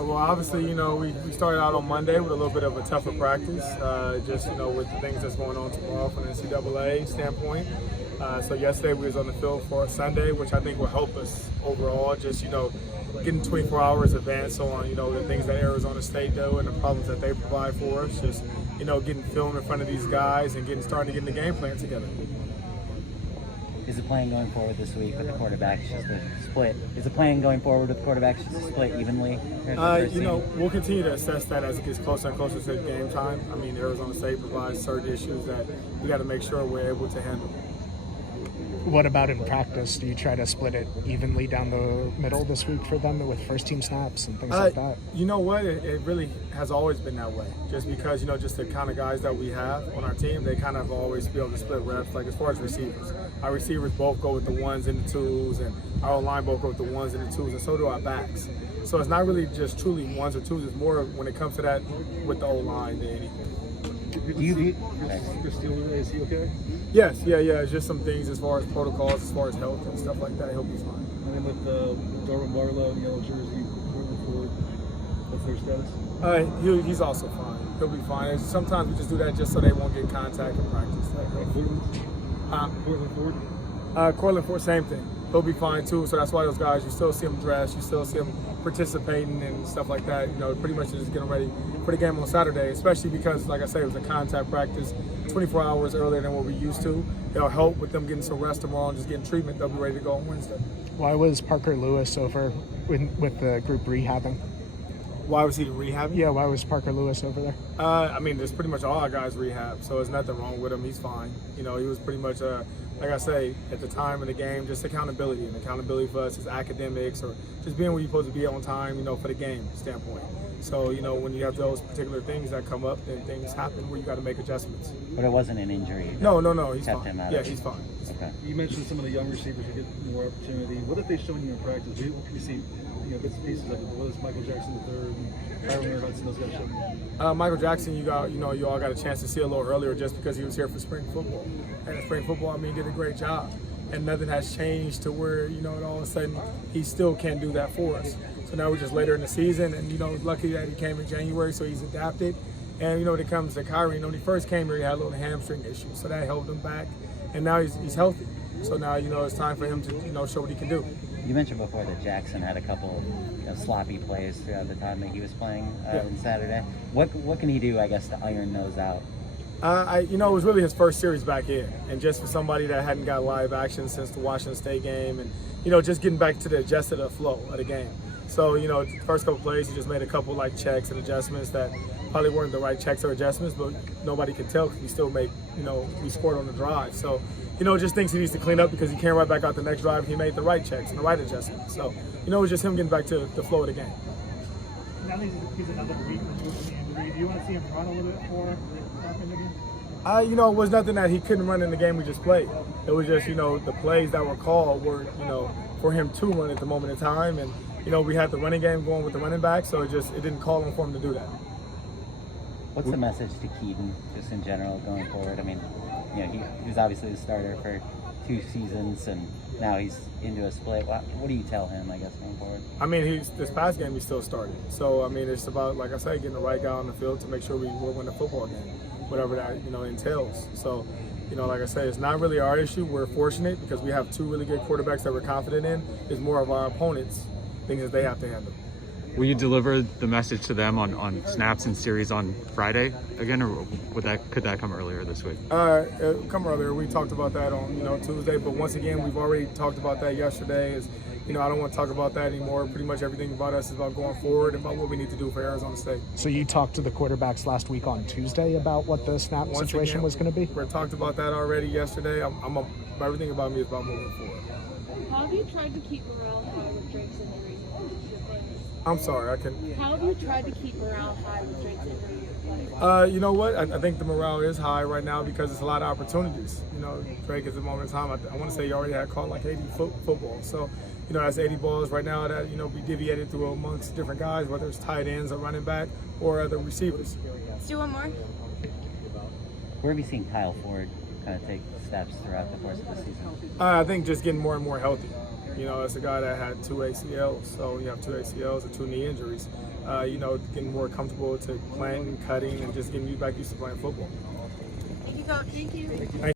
Well, obviously, we started out on Monday with a little bit of a tougher practice, just, with the things that's going on tomorrow from an NCAA standpoint. So yesterday we was on the field for Sunday, which I think will help us overall, just, getting 24 hours advance on, the things that Arizona State do and the problems that they provide for us, just, getting film in front of these guys and starting to get the game plan together. Is the plan going forward this week with the quarterbacks just to split? Is the plan going forward with quarterbacks just to split evenly? We'll continue to assess that as it gets closer and closer to game time. I mean, Arizona State provides certain issues that we got to make sure we're able to handle. What about in practice? Do you try to split it evenly down the middle this week for them with first team snaps and things like that? You know what? It really has always been that way. Just because, just the kind of guys that we have on our team, they kind of always be able to split reps. Like as far as receivers, our receivers both go with the ones and the twos, and our line both go with the ones and the twos, and so do our backs. So it's not really just truly ones or twos. It's more when it comes to that with the O-line than anything. Is he okay? Yes, yeah. It's just some things as far as protocols, as far as health and stuff like that. He'll be fine. And then with Darwin Barlow in yellow jersey, what's their status? He's also fine. He'll be fine. Sometimes we just do that just so they won't get contact in practice. Cortland Ford? Cortland Ford, same thing. He'll be fine too. So that's why those guys, you still see them dress, you still see them participating and stuff like that. Pretty much just getting ready for the game on Saturday, especially because, like I said, it was a contact practice 24 hours earlier than what we used to. It'll help with them getting some rest tomorrow and just getting treatment. They'll be ready to go on Wednesday. Why was Parker Lewis over with the group rehabbing? Why was he rehabbing? Yeah, why was Parker Lewis over there? There's pretty much all our guys rehab, so there's nothing wrong with him. He's fine. He was pretty much, like I say, at the time of the game, just accountability. And accountability for us is academics or just being where you're supposed to be on time, for the game standpoint. So, when you have those particular things that come up, then things happen where you got to make adjustments. But it wasn't an injury. No, he's kept fine. Him out yeah, he's fine. Okay. You mentioned some of the young receivers who get more opportunity. What have they shown you in practice? What can you see, bits and pieces of it? What is Michael Jackson III, Tyler Hudson, those guys show? Michael Jackson, you all got a chance to see a little earlier just because he was here for spring football. And in spring football, he did a great job. And nothing has changed to where, all of a sudden he still can't do that for us. So now we're just later in the season, and lucky that he came in January, so he's adapted. And when it comes to Kyrie, when he first came here, he had a little hamstring issue, so that held him back. And now he's healthy. So now it's time for him to show what he can do. You mentioned before that Jackson had a couple sloppy plays throughout the time that he was playing on Saturday. What can he do, I guess, to iron those out? It was really his first series back in, and just for somebody that hadn't got live action since the Washington State game, and just getting back to the adjusted flow of the game. So the first couple plays, he just made a couple checks and adjustments that probably weren't the right checks or adjustments, but nobody could tell because we still made we scored on the drive. So just things he needs to clean up because he came right back out the next drive. He made the right checks and the right adjustments. So it was just him getting back to the flow of the game. Now he's another week removed from the injury. Do you want to see him run a little bit more in the game? It was nothing that he couldn't run in the game we just played. It was just, the plays that were called were, for him to run at the moment in time. And, we had the running game going with the running back, so it didn't call on for him to do that. What's the message to Keaton, just in general, going forward? He was obviously the starter for 2 seasons, and now he's into a split. What do you tell him, I guess, going forward? This past game he still started. So, it's about, like I say, getting the right guy on the field to make sure we will win the football game, whatever that, entails. So, like I say, it's not really our issue. We're fortunate because we have 2 really good quarterbacks that we're confident in. It's more of our opponents, things that they have to handle. Will you deliver the message to them on snaps and series on Friday again, or could that come earlier this week? Come earlier. We talked about that on Tuesday, but once again, we've already talked about that yesterday. I don't want to talk about that anymore. Pretty much everything about us is about going forward and about what we need to do for Arizona State. So you talked to the quarterbacks last week on Tuesday about what the snap situation was going to be? We talked about that already yesterday. Everything about me is about moving forward. How have you tried to keep morale high with Drake's injury? I'm sorry, I can. How have you tried to keep morale high with Drake's injury? You know what? I think the morale is high right now because it's a lot of opportunities. Drake at the moment in time, I want to say he already had caught 80 footballs. So, that's 80 balls right now that, be deviated through amongst different guys, whether it's tight ends or running back or other receivers. Let's do one more. Where have you seen Kyle Ford kind of take steps throughout the course of the season? I think just getting more and more healthy. You know, it's a guy that had 2 ACLs, so you have 2 ACLs or 2 knee injuries. You know, getting more comfortable to playing, cutting, and just getting back used to playing football. Thank you, Coach. Thank you.